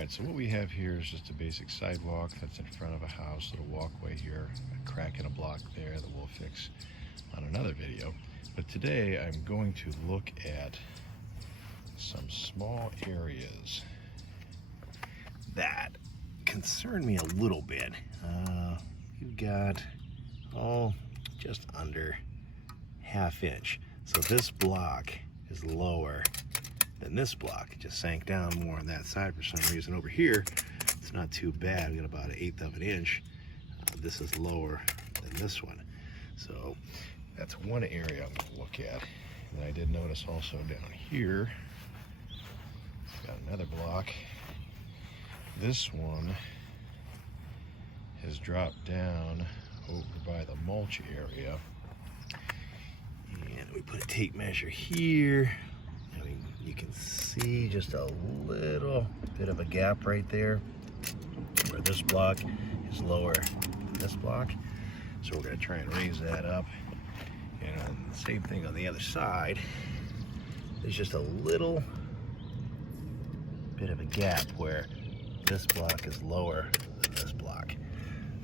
Alright, so what we have here is just a basic sidewalk that's in front of a house, little walkway here, a crack in a block there that we'll fix on another video. But today I'm going to look at some small areas that concern me a little bit. You've got just under ½ inch. So this block is lower than this block. It just sank down more on that side for some reason. Over here, it's not too bad. We got about 1/8 of an inch. This is lower than this one. So that's one area I'm going to look at. And I did notice also down here, got another block. This one has dropped down over by the mulch area. And we put a tape measure here. I mean, you can see just a little bit of a gap right there where this block is lower than this block. So we're going to try and raise that up. And the same thing on the other side. There's just a little bit of a gap where this block is lower than this block.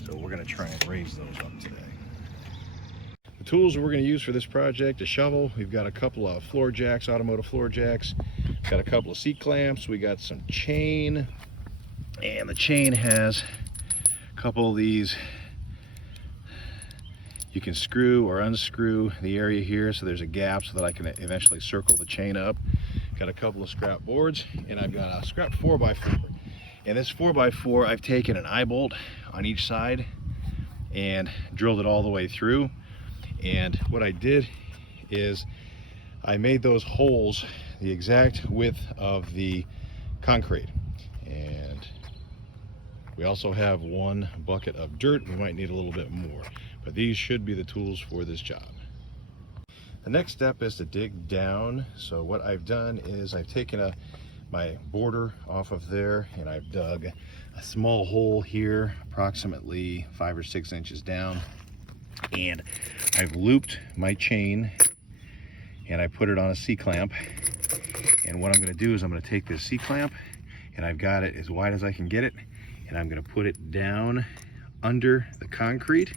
So we're going to try and raise those up today. The tools that we're going to use for this project: a shovel. We've got a couple of floor jacks, automotive floor jacks. Got a couple of seat clamps. We got some chain, and the chain has a couple of these. You can screw or unscrew the area here, so there's a gap so that I can eventually circle the chain up. Got a couple of scrap boards, and I've got a scrap 4x4. And this 4x4, I've taken an eye bolt on each side and drilled it all the way through. And what I did is I made those holes the exact width of the concrete. And we also have one bucket of dirt. We might need a little bit more, but these should be the tools for this job. The next step is to dig down. So what I've done is I've taken my border off of there, and I've dug a small hole here, approximately 5 or 6 inches down. And I've looped my chain and I put it on a C-clamp. And what I'm going to do is I'm going to take this C-clamp, and I've got it as wide as I can get it, and I'm going to put it down under the concrete.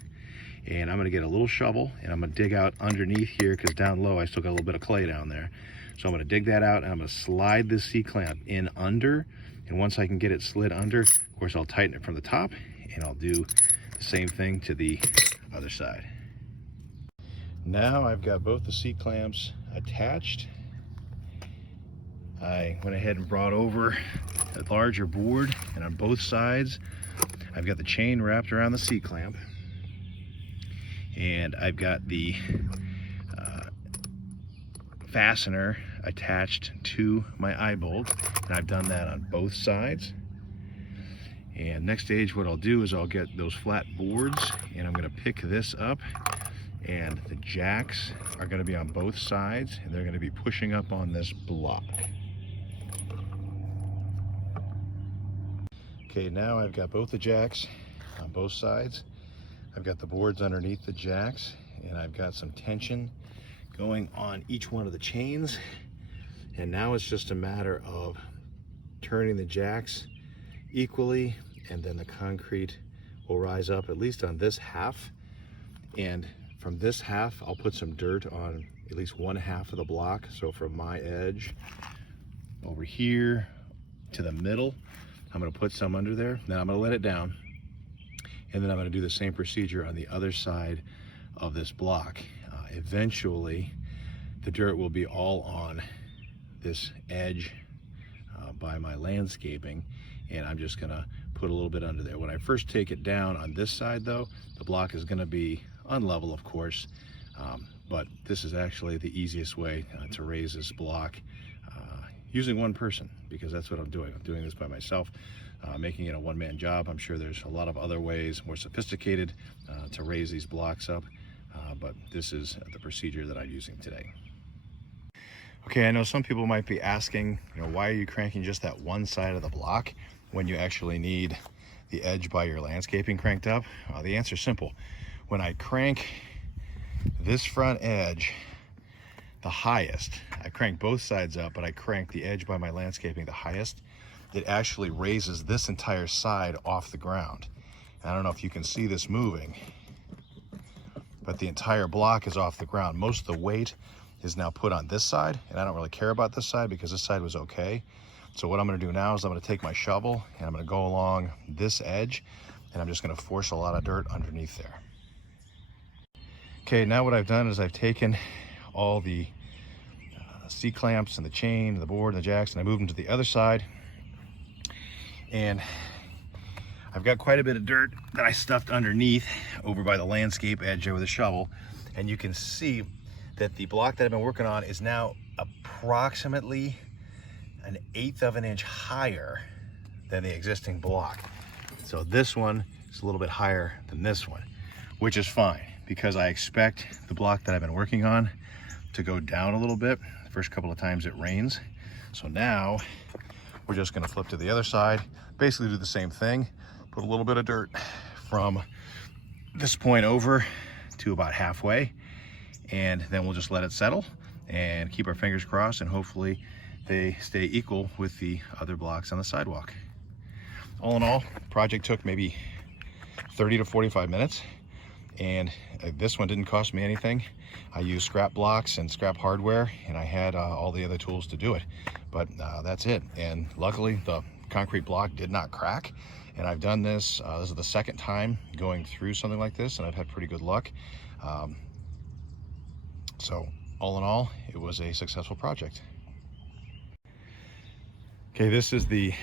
And I'm going to get a little shovel, and I'm going to dig out underneath here, because down low I still got a little bit of clay down there. So I'm going to dig that out, and I'm going to slide this C-clamp in under. And once I can get it slid under, of course I'll tighten it from the top, and I'll do the same thing to the other side. Now I've got both the C-clamps attached. I went ahead and brought over a larger board, and on both sides I've got the chain wrapped around the C-clamp, and I've got the fastener attached to my eye bolt, and I've done that on both sides. And next stage, what I'll do is I'll get those flat boards, and I'm going to pick this up, and the jacks are going to be on both sides, and they're going to be pushing up on this block. Okay, now I've got both the jacks on both sides. I've got the boards underneath the jacks, and I've got some tension going on each one of the chains. And now it's just a matter of turning the jacks equally, and then the concrete will rise up, at least on this half. And from this half, I'll put some dirt on at least one half of the block. So from my edge over here to the middle, I'm going to put some under there. Then I'm going to let it down, and then I'm going to do the same procedure on the other side of this block. Eventually the dirt will be all on this edge by my landscaping, and I'm just going to put a little bit under there. When I first take it down on this side, though, the block is going to be unlevel, of course, but this is actually the easiest way to raise this block using one person, because that's what I'm doing. I'm doing this by myself, making it a one-man job. I'm sure there's a lot of other ways, more sophisticated, to raise these blocks up, but this is the procedure that I'm using today. Okay, I know some people might be asking, why are you cranking just that one side of the block when you actually need the edge by your landscaping cranked up? The answer is simple. When I crank this front edge the highest, I crank both sides up, but I crank the edge by my landscaping the highest, it actually raises this entire side off the ground. And I don't know if you can see this moving, but the entire block is off the ground. Most of the weight is now put on this side, and I don't really care about this side because this side was okay. So what I'm gonna do now is I'm gonna take my shovel and I'm gonna go along this edge, and I'm just gonna force a lot of dirt underneath there. Okay, now what I've done is I've taken all the C-clamps and the chain and the board and the jacks, and I moved them to the other side. And I've got quite a bit of dirt that I stuffed underneath over by the landscape edge over the shovel. And you can see that the block that I've been working on is now approximately 1/8 of an inch higher than the existing block. So this one is a little bit higher than this one, which is fine because I expect the block that I've been working on to go down a little bit the first couple of times it rains. So now we're just gonna flip to the other side, basically do the same thing, put a little bit of dirt from this point over to about halfway, and then we'll just let it settle and keep our fingers crossed, and hopefully they stay equal with the other blocks on the sidewalk. All in all, the project took maybe 30 to 45 minutes, and this one didn't cost me anything. I used scrap blocks and scrap hardware, and I had all the other tools to do it. But that's it. And luckily, the concrete block did not crack. And I've done this, this is the second time going through something like this, and I've had pretty good luck. So all in all, it was a successful project. Okay, this is the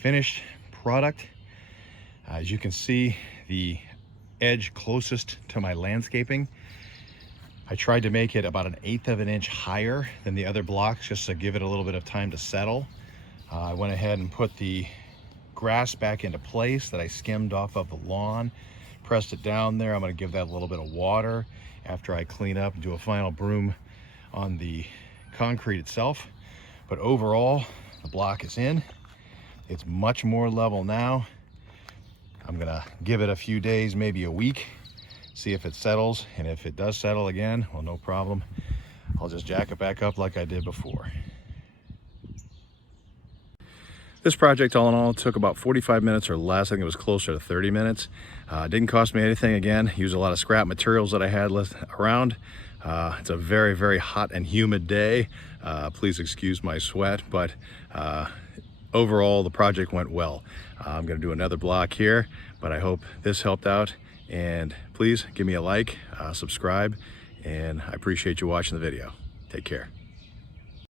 finished product. As you can see, the edge closest to my landscaping, I tried to make it about 1/8 of an inch higher than the other blocks just to give it a little bit of time to settle. I went ahead and put the grass back into place that I skimmed off of the lawn, pressed it down there. I'm going to give that a little bit of water after I clean up and do a final broom on the concrete itself. But overall, the block is in. It's much more level now. I'm gonna give it a few days, maybe a week, see if it settles, and if it does settle again, well, no problem. I'll just jack it back up like I did before. This project, all in all, took about 45 minutes or less. I think it was closer to 30 minutes. It didn't cost me anything. Again, used a lot of scrap materials that I had left around. It's a very, very hot and humid day. Please excuse my sweat, but overall, the project went well. I'm gonna do another block here, but I hope this helped out. And please give me a like, subscribe, and I appreciate you watching the video. Take care.